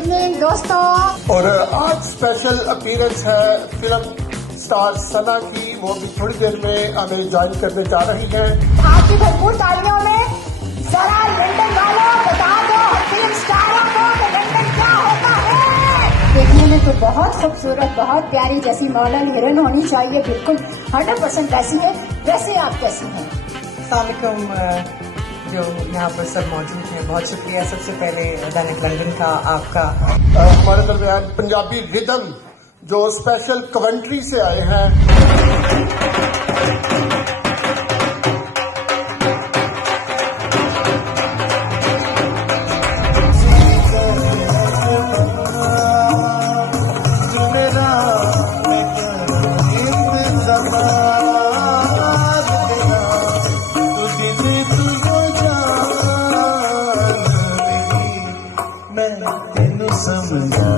Evening दोस्तों। और आज स्पेशल अपीयरेंस है फिल्म स्टार सना की। वो भी थोड़ी देर में हमें ज्वाइन करने जा रही हैं। आपकी भरपूर तालियों में जरा लंदन वालों बता दो फिल्म स्टारों को कि लंदन क्या होता है। देखने में तो बहुत खूबसूरत, बहुत प्यारी, जैसी मॉडल हीरोइन होनी चाहिए, बिल्कुल 100% वैसी है। वैसे आप कैसी हैं? अस्सलामुअलैकुम। जो यहाँ पर सब मौजूद हैं, बहुत शुक्रिया सबसे पहले दैनिक लंदन का आपका। हमारे दरमियान पंजाबी रिदम जो स्पेशल कवेंट्री से आए हैं। मैं तेनू समझा